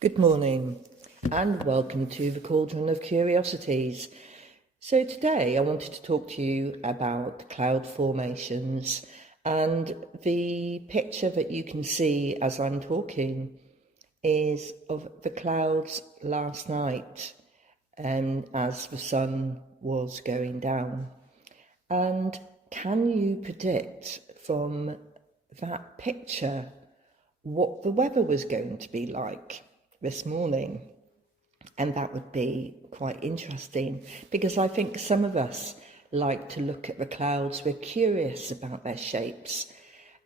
Good morning and welcome to the Cauldron of Curiosities. So today I wanted to talk to you about cloud formations, and the picture that you can see as I'm talking is of the clouds last night as the sun was going down. And can you predict from that picture what the weather was going to be like this morning? And that would be quite interesting, because I think some of us like to look at the clouds. We're curious about their shapes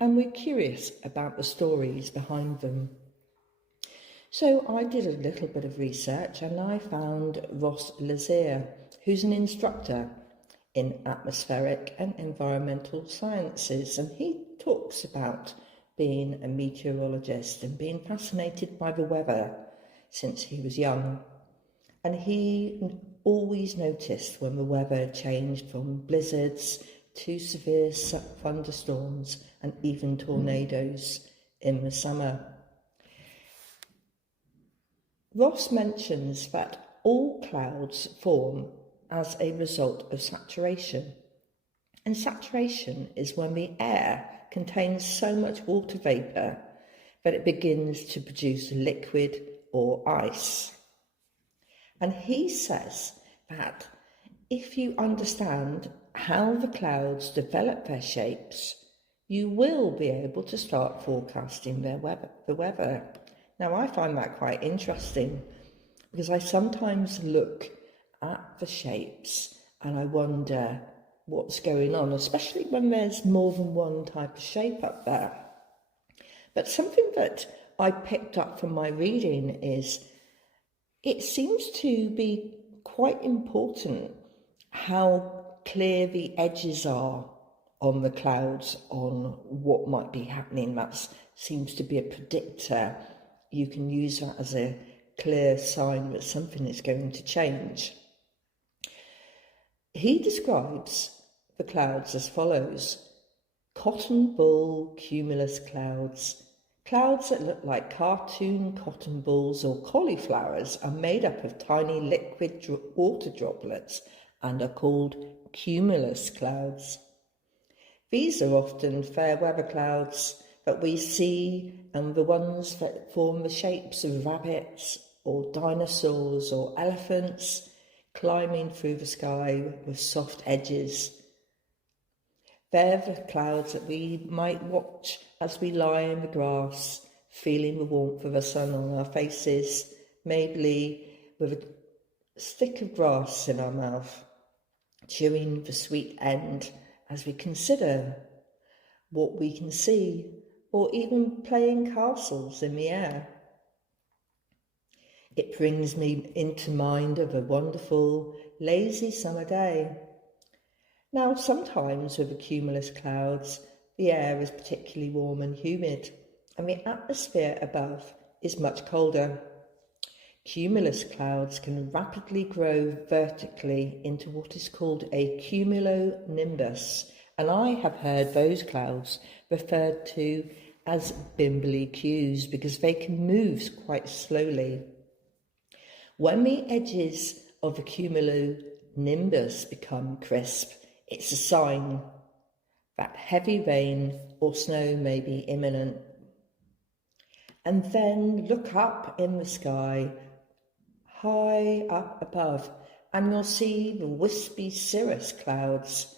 and we're curious about the stories behind them. So I did a little bit of research and I found Ross Lazier, who's an instructor in atmospheric and environmental sciences, and he talks about being a meteorologist and being fascinated by the weather since he was young. And he always noticed when the weather changed from blizzards to severe thunderstorms and even tornadoes in the summer. Ross mentions that all clouds form as a result of saturation. And saturation is when the air contains so much water vapour that it begins to produce liquid or ice. And he says that if you understand how the clouds develop their shapes, you will be able to start forecasting the weather. Now, I find that quite interesting because I sometimes look at the shapes and I wonder what's going on, especially when there's more than one type of shape up there. But something that I picked up from my reading is it seems to be quite important how clear the edges are on the clouds on what might be happening. That seems to be a predictor. You can use that as a clear sign that something is going to change. He describes the clouds as follows: cotton bull cumulus clouds. Clouds that look like cartoon cotton balls or cauliflowers are made up of tiny liquid water droplets and are called cumulus clouds. These are often fair weather clouds that we see, and the ones that form the shapes of rabbits or dinosaurs or elephants climbing through the sky with soft edges. They're the clouds that we might watch as we lie in the grass, feeling the warmth of the sun on our faces, maybe with a stick of grass in our mouth, chewing the sweet end as we consider what we can see, or even playing castles in the air. It brings me into mind of a wonderful, lazy summer day. Now, sometimes with the cumulus clouds, the air is particularly warm and humid, and the atmosphere above is much colder. Cumulus clouds can rapidly grow vertically into what is called a cumulonimbus, and I have heard those clouds referred to as bimbly cues because they can move quite slowly. When the edges of the cumulonimbus become crisp, it's a sign that heavy rain or snow may be imminent. And then look up in the sky, high up above, and you'll see the wispy cirrus clouds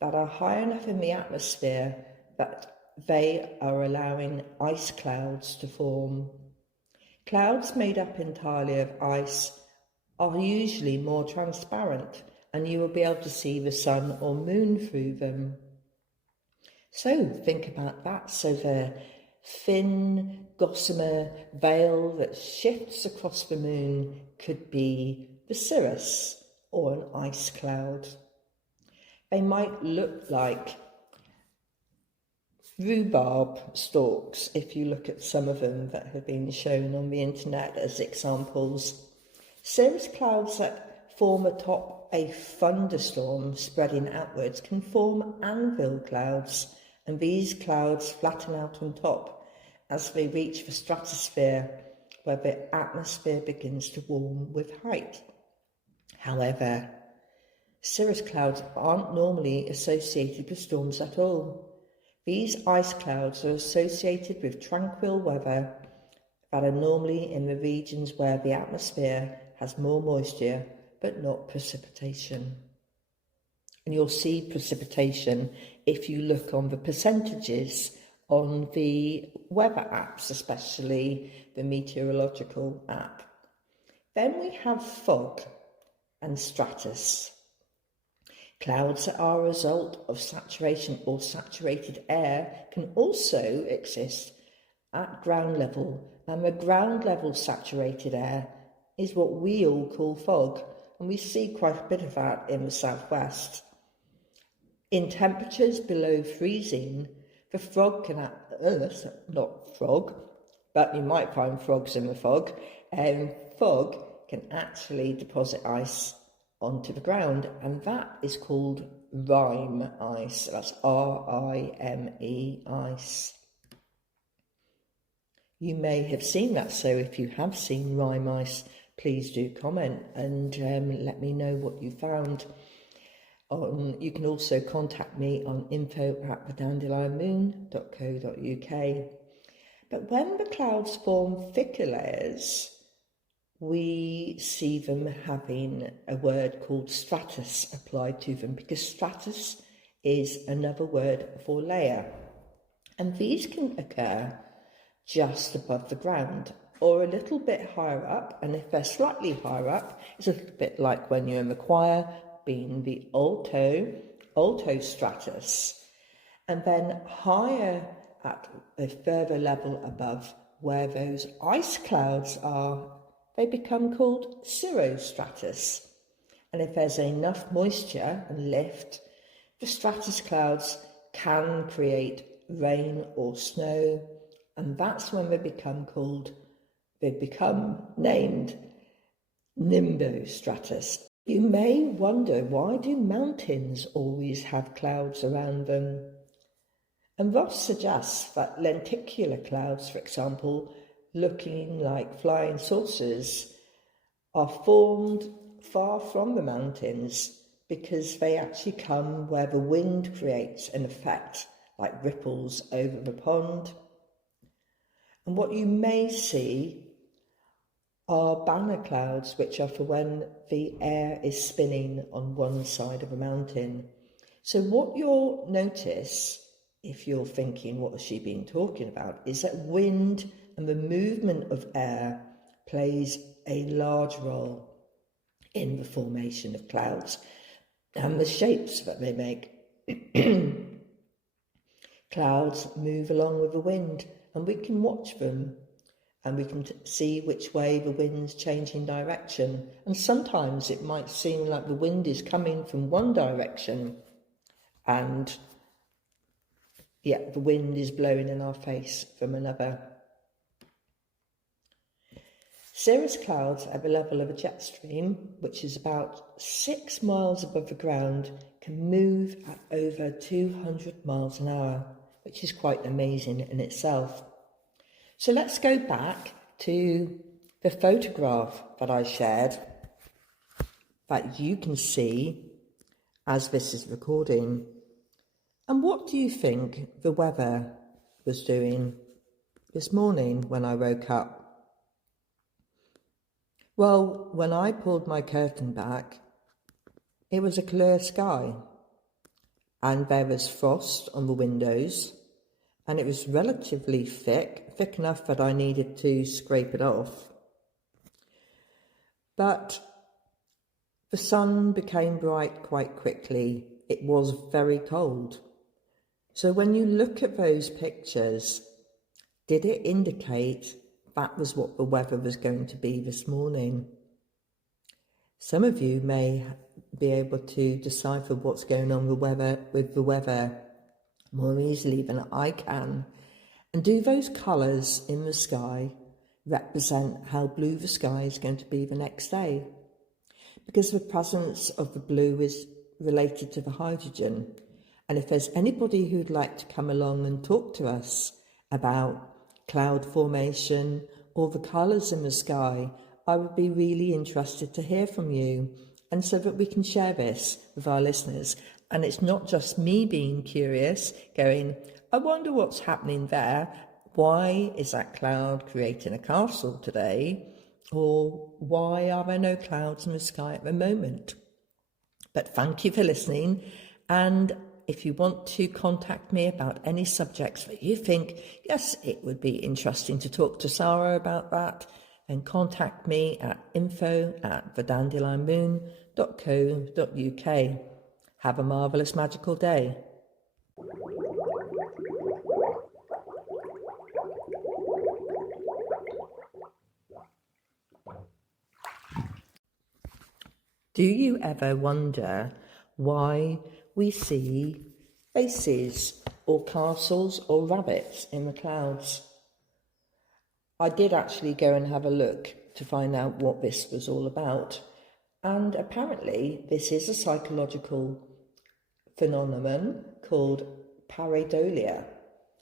that are high enough in the atmosphere that they are allowing ice clouds to form. Clouds made up entirely of ice are usually more transparent, and you will be able to see the sun or moon through them. So think about that. So the thin, gossamer veil that shifts across the moon could be the cirrus or an ice cloud. They might look like rhubarb stalks if you look at some of them that have been shown on the internet as examples. Cirrus clouds that form atop a thunderstorm spreading outwards can form anvil clouds, and these clouds flatten out on top as they reach the stratosphere where the atmosphere begins to warm with height. However, cirrus clouds aren't normally associated with storms at all. These ice clouds are associated with tranquil weather that are normally in the regions where the atmosphere has more moisture but not precipitation. And you'll see precipitation if you look on the percentages on the weather apps, especially the meteorological app. Then we have fog and stratus. Clouds that are a result of saturation or saturated air can also exist at ground level, and the ground level saturated air is what we all call fog, and we see quite a bit of that in the southwest. In temperatures below freezing, the fog can not frog, but you might find frogs in the fog, and fog can actually deposit ice onto the ground, and that is called rime ice. That's R-I-M-E ice. You may have seen that, so if you have seen rime ice, please do comment and let me know what you found. You can also contact me on info@thedandelion.moon.co.uk. But when the clouds form thicker layers, we see them having a word called stratus applied to them, because stratus is another word for layer. And these can occur just above the ground or a little bit higher up. And if they're slightly higher up, it's a little bit like when you're in the choir, being the alto stratus. And then higher at a further level above where those ice clouds are, they become called cirrostratus. And if there's enough moisture and lift, the stratus clouds can create rain or snow, and that's when they become named nimbostratus. You may wonder, why do mountains always have clouds around them? And Ross suggests that lenticular clouds, for example, looking like flying saucers, are formed far from the mountains because they actually come where the wind creates an effect like ripples over the pond. And what you may see are banner clouds, which are for when the air is spinning on one side of a mountain. So what you'll notice, if you're thinking, what has she been talking about, is that wind and the movement of air plays a large role in the formation of clouds and the shapes that they make. Clouds move along with the wind, and we can watch them, and we can see which way the wind's changing direction. And sometimes it might seem like the wind is coming from one direction, and the wind is blowing in our face from another. Cirrus clouds at the level of a jet stream, which is about 6 miles above the ground, can move at over 200 miles an hour, which is quite amazing in itself. So let's go back to the photograph that I shared that you can see as this is recording. And what do you think the weather was doing this morning when I woke up? Well, when I pulled my curtain back, it was a clear sky, and there was frost on the windows, and it was relatively thick enough that I needed to scrape it off. But the sun became bright quite quickly. It was very cold. So when you look at those pictures, did it indicate that was what the weather was going to be this morning? Some of you may be able to decipher what's going on with the weather more easily than I can. And do those colours in the sky represent how blue the sky is going to be the next day? Because the presence of the blue is related to the hydrogen. And if there's anybody who'd like to come along and talk to us about cloud formation or the colours in the sky, I would be really interested to hear from you, and so that we can share this with our listeners. And it's not just me being curious, going, I wonder what's happening there. Why is that cloud creating a castle today? Or why are there no clouds in the sky at the moment? But thank you for listening. And if you want to contact me about any subjects that you think, yes, it would be interesting to talk to Sarah about that, then contact me at info@thedandelionmoon.co.uk. Have a marvellous magical day. Do you ever wonder why we see faces or castles or rabbits in the clouds? I did actually go and have a look to find out what this was all about. And apparently this is a psychological phenomenon called pareidolia.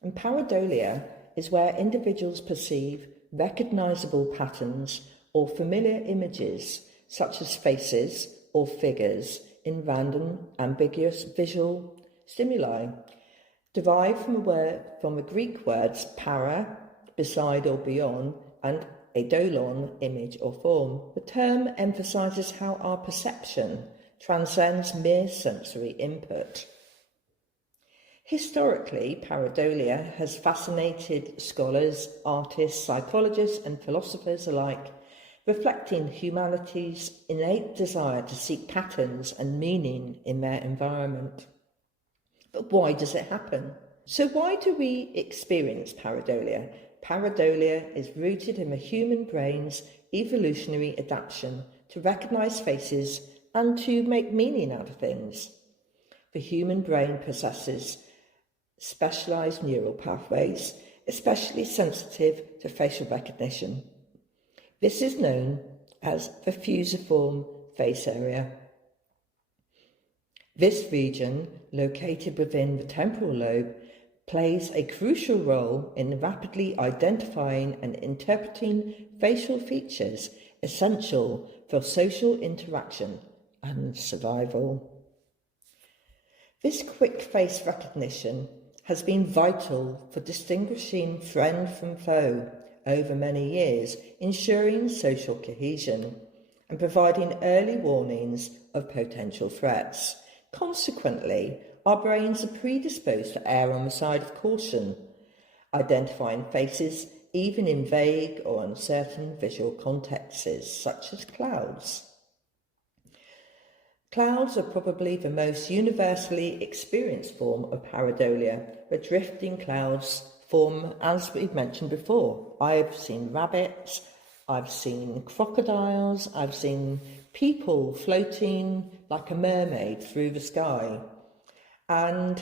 And pareidolia is where individuals perceive recognisable patterns or familiar images, such as faces or figures, in random, ambiguous visual stimuli, derived from the Greek words para, beside or beyond, and eidolon, image or form. The term emphasises how our perception transcends mere sensory input. Historically, pareidolia has fascinated scholars, artists, psychologists and philosophers alike, reflecting humanity's innate desire to seek patterns and meaning in their environment. But why does it happen? So why do we experience pareidolia? Pareidolia is rooted in the human brain's evolutionary adaptation to recognise faces and to make meaning out of things. The human brain possesses specialised neural pathways, especially sensitive to facial recognition. This is known as the fusiform face area. This region, located within the temporal lobe, plays a crucial role in rapidly identifying and interpreting facial features essential for social interaction and survival. This quick face recognition has been vital for distinguishing friend from foe over many years, ensuring social cohesion and providing early warnings of potential threats. Consequently, our brains are predisposed to err on the side of caution, identifying faces even in vague or uncertain visual contexts, such as clouds. Clouds are probably the most universally experienced form of pareidolia, where drifting clouds form, as we've mentioned before. I've seen rabbits, I've seen crocodiles, I've seen people floating like a mermaid through the sky. And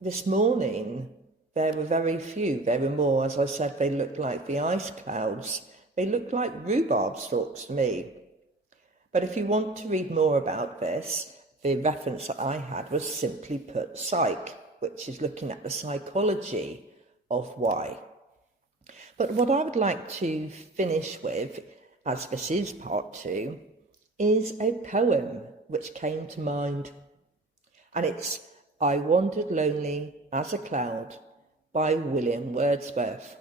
this morning, there were very few. There were more, as I said, they looked like the ice clouds. They looked like rhubarb stalks to me. But if you want to read more about this, the reference that I had was Simply Put Psych, which is looking at the psychology of why. But what I would like to finish with, as this is part 2, is a poem which came to mind. And it's I Wandered Lonely as a Cloud by William Wordsworth.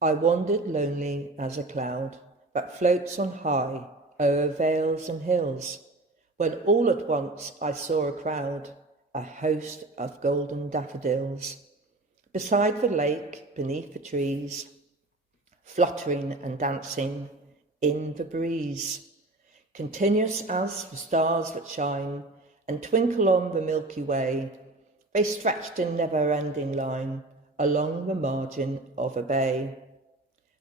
I wandered lonely as a cloud that floats on high o'er vales and hills, when all at once I saw a crowd, a host of golden daffodils, beside the lake, beneath the trees, fluttering and dancing in the breeze, continuous as the stars that shine and twinkle on the Milky Way. They stretched in never-ending line along the margin of a bay.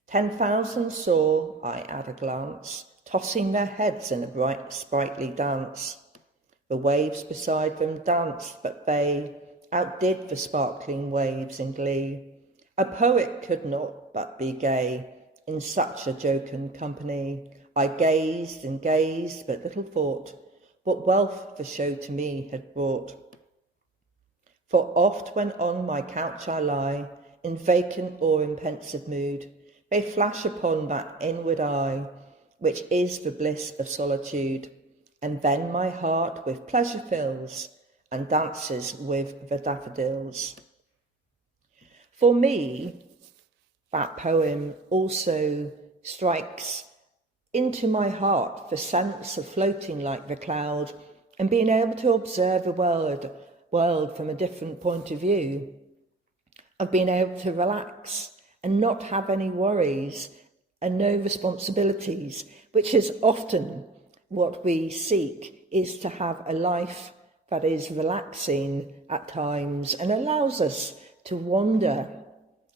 10,000 saw I at a glance, tossing their heads in a bright, sprightly dance. The waves beside them danced, but they outdid the sparkling waves in glee. A poet could not but be gay in such a jocund company. I gazed and gazed, but little thought what wealth the show to me had brought. For oft when on my couch I lie, in vacant or in pensive mood, may flash upon that inward eye, which is the bliss of solitude, and then my heart with pleasure fills, and dances with the daffodils. For me, that poem also strikes into my heart the sense of floating like the cloud and being able to observe the world from a different point of view, of being able to relax and not have any worries and no responsibilities, which is often what we seek, is to have a life that is relaxing at times and allows us to wander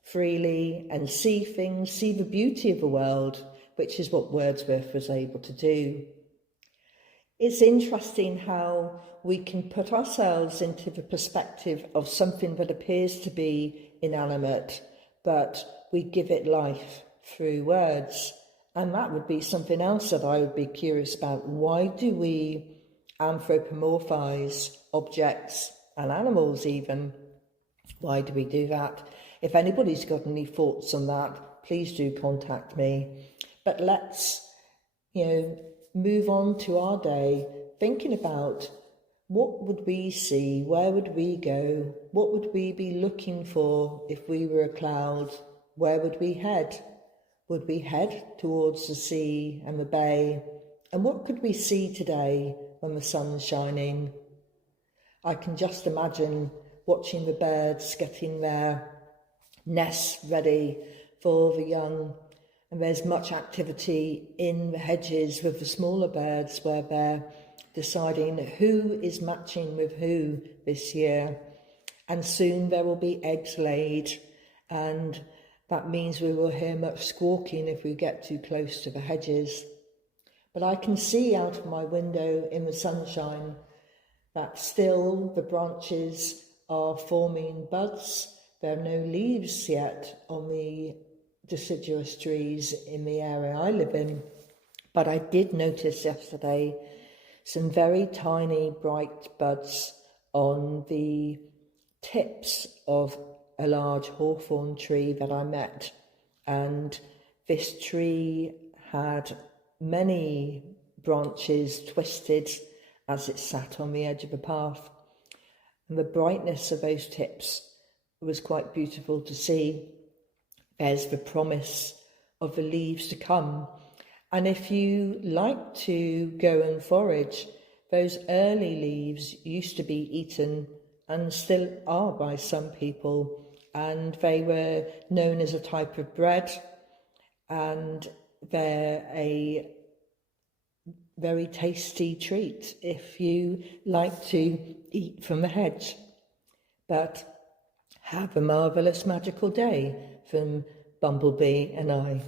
freely and see things, see the beauty of the world, which is what Wordsworth was able to do. It's interesting how we can put ourselves into the perspective of something that appears to be inanimate, but we give it life through words. And that would be something else that I would be curious about. Why do we anthropomorphize objects and animals even? Why do we do that? If anybody's got any thoughts on that, please do contact me. But let's, move on to our day thinking about what would we see, where would we go, what would we be looking for if we were a cloud, where would we head? Would we head towards the sea and the bay? And what could we see today when the sun's shining? I can just imagine watching the birds getting their nests ready for the young. And there's much activity in the hedges with the smaller birds where they're deciding who is matching with who this year. And soon there will be eggs laid, and that means we will hear much squawking if we get too close to the hedges. But I can see out of my window in the sunshine that still the branches are forming buds. There are no leaves yet on the deciduous trees in the area I live in, but I did notice yesterday some very tiny bright buds on the tips of a large hawthorn tree that I met, and this tree had many branches twisted as it sat on the edge of a path, and the brightness of those tips was quite beautiful to see. There's the promise of the leaves to come. And if you like to go and forage, those early leaves used to be eaten and still are by some people. And they were known as a type of bread, and they're a very tasty treat if you like to eat from the hedge. But have a marvellous magical day from Bumblebee and I.